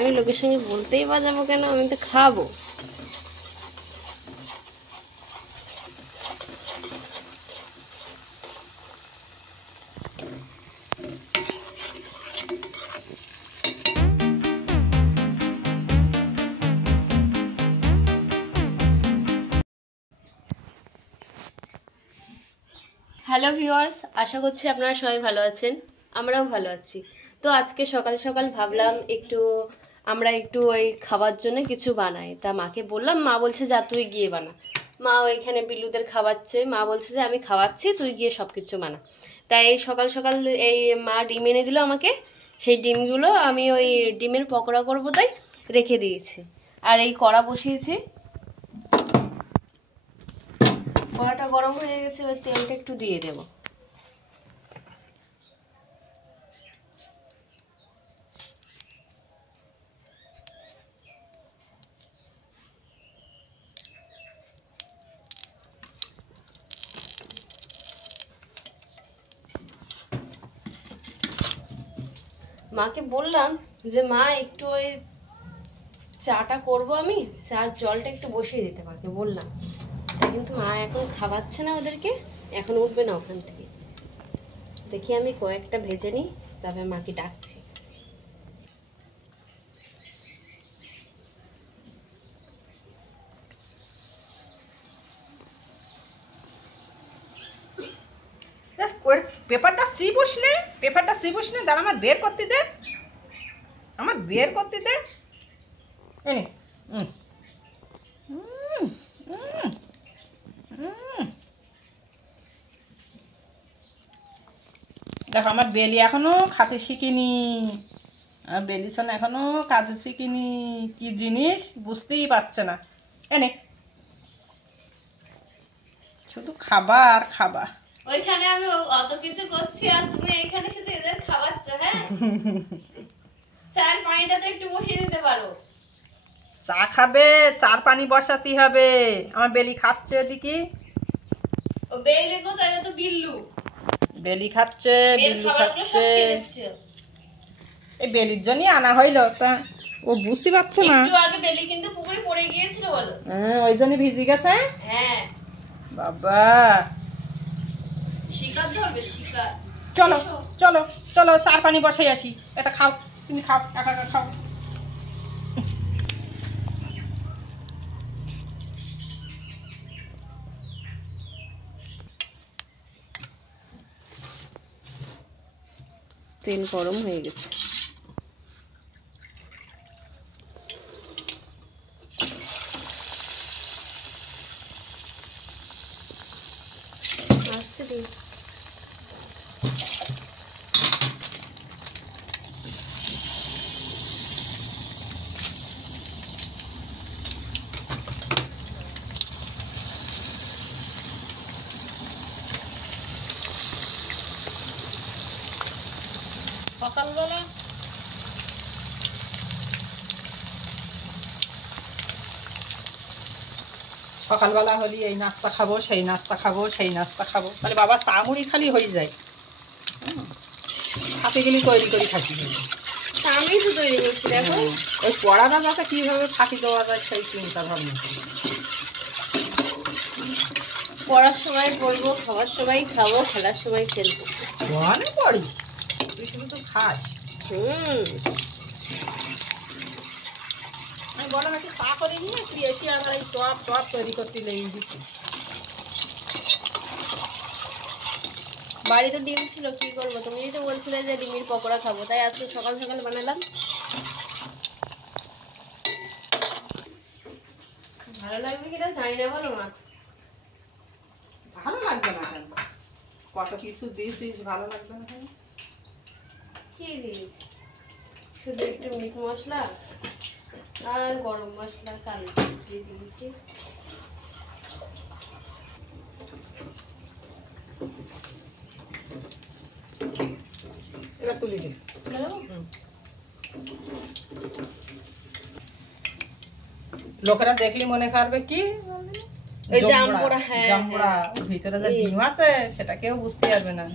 আমি লোকের সঙ্গে বলতেই বাজাবো কেন, আমি তো খাবো। হ্যালো ভিউয়ার্স, আশা করছি আপনারা সবাই ভালো আছেন, আমরাও ভালো আছি। তো আজকে সকাল সকাল ভাবলাম আমরা একটু ওই খাবার জন্য কিছু বানাই। তা মাকে বললাম, মা বলছে যা তুই গিয়ে বানা। মা ওইখানে বিল্লুদের খাওয়াচ্ছে, মা বলছে যে আমি খাওয়াচ্ছি, তুই গিয়ে সব কিছু বানা। তাই সকাল সকাল এই মা ডিম এনে দিল আমাকে। সেই ডিমগুলো আমি ওই ডিমের পকোড়া করবো তাই রেখে দিয়েছি। আর এই কড়া বসিয়েছি, কড়াটা গরম হয়ে গেছে, এবার তেলটা একটু দিয়ে দেব। মাকে বললাম যে মা একটু ওই চাটা করবো, আমি চার জলটা একটু বসিয়ে দিতে মাকে বললাম। কিন্তু মা এখন খাওয়াচ্ছে না ওদেরকে, এখন উঠবে না ওখান থেকে। দেখি আমি কয়েকটা ভেজে নিই, তবে মাকে ডাকছি। পেপারটা সিবুস নে দাঁড়া, আমার বের করতে দে, এনে দেখো আমার বেলি এখনো খাতে শিখিনি, আমার বেলিসন এখনো কাঁদতে শিখিনি, কি জিনিস বুঝতেই পারছে না। এনে শুধু খাবার খাবা। ওইখানে আমি অত কিছু করছি আর তুমি এখানে শুধু এদের খাওয়াচ্ছ। হ্যাঁ, চার পানিটা তো একটু বসিয়ে দিতে পারো। চা খাবে, চার পানি বসাতে হবে। আমার বেলি খাচ্ছে, এদিকে ও বেলি কোথায়? তো বিল্লু বেলি খাচ্ছে, বিল্লু খাচ্ছে। এই বেলির জন্যই আনা হইলো, তা ও বুঝতে পারছে না। একটু আগে বেলি কিন্তু পুকুরে পড়ে গিয়েছিল বলো। হ্যাঁ, ওই জন্য ভিজে গেছে। হ্যাঁ বাবা, শিকার ধরবে শিকার। চলো চলো চলো, চার পানি বসাই আসি। এটা খাও, তুমি খাও, একা একা খাও। তেল গরম হয়ে গেছে। আসতে দিন। সকালবেলা সকালবেলা হলি এই নাস্তা খাবো, সেই নাস্তা খাবো, সেই নাস্তা খাবো, তাহলে বাবা চা মুড়ি খালি হয়ে যায়। হাতে গেলি তৈরি করে থাকি, আমি তো তৈরি করছি। দেখো ওই পড়াটা যাতে কিভাবে ফাঁকি দেওয়া যায় সেই চিন্তা ভাবনা। পড়ার সময় পড়বো, খাওয়ার সময় খাবো, খেলার সময় খেলবো। পড়ানো পড়িস, তুই শুধু তো খাস। আমি বললাম একটু চা করে নিয়ে তুই এসে আমার এই সব তৈরি করতে লেগে দিচ্ছি। বাড়িতে ডিম ছিল, কি করবো? তুমি তো বলছিলে যে ডিমের পকোড়া খাবো, তাই আজকে সকাল সকাল বানালাম। ভালো লাগবে কিনা জানি না, বলো মা। ভালো লাগবে না কেন? কত কিছু দিয়েছিস, ভালো লাগবে না কেন? কি দিয়েছি? শুধু একটু মিট মশলা আর গরম মশলা কালো দিয়ে দিয়েছি। এবার তুলে দিই। লোকেরা দেখলি মনে করবে কি জামবড়া, ভিতরে যে ডিম আছে সেটা কেউ বুঝতে পারবে না।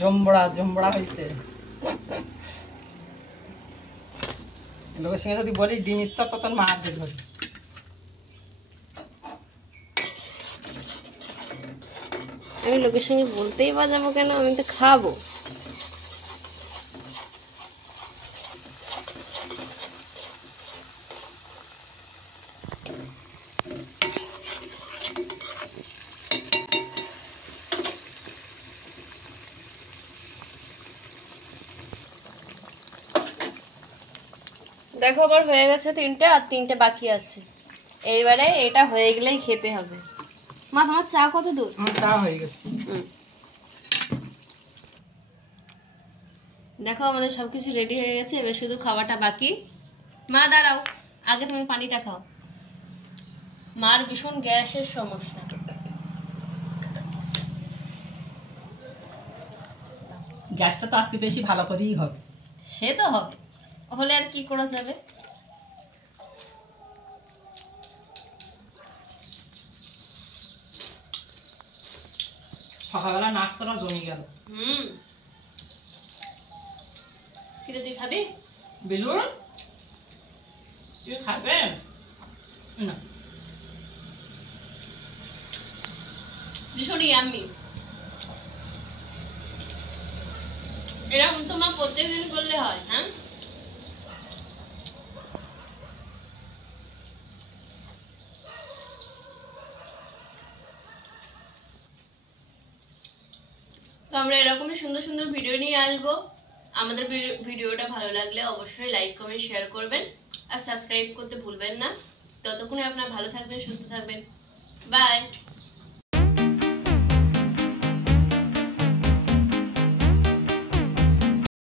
জম্বড়া হয়েছে। লোকের সঙ্গে যদি বলিস ডিমের চপ তো তোর মা হাত দিয়ে ধরবে। আমি লোকের সঙ্গে বলতেই বা যাবো কেন, আমি তো খাবো। দেখো আবার হয়ে গেছে 3টে, আর 3টে বাকি আছে। এইবারে এটা হয়ে গেলেই খেতে হবে। মা তোমার চা কত দূর? আমার চা হয়ে গেছে। দেখো আমাদের সবকিছু রেডি হয়ে গেছে, এবার শুধু খাওয়াটা বাকি। মা দাঁড়াও, আগে তুমি পানিটা খাও। মার ভীষণ গ্যাসের সমস্যা। গ্যাসটা তো আজকে বেশি ভালো করেই হবে। সে তো হবে, হলে আর কি করা যাবে। সকালবেলা নাস্তাটা জমে গেল। কিরে তুই খাবি? বেলুন তুই খাবে না? ভীষণ ইয়াম্মি। এরকম তো মা প্রত্যেকদিন করলে হয়। হ্যাঁ, তো আমরা এরকমই সুন্দর সুন্দর ভিডিও নিয়ে আসবো। আমাদের ভিডিওটা ভালো লাগলে অবশ্যই লাইক কমেন্ট শেয়ার করবেন, আর সাবস্ক্রাইব করতে ভুলবেন না। ততক্ষণে আপনারা ভালো থাকবেন, সুস্থ থাকবেন। বাই।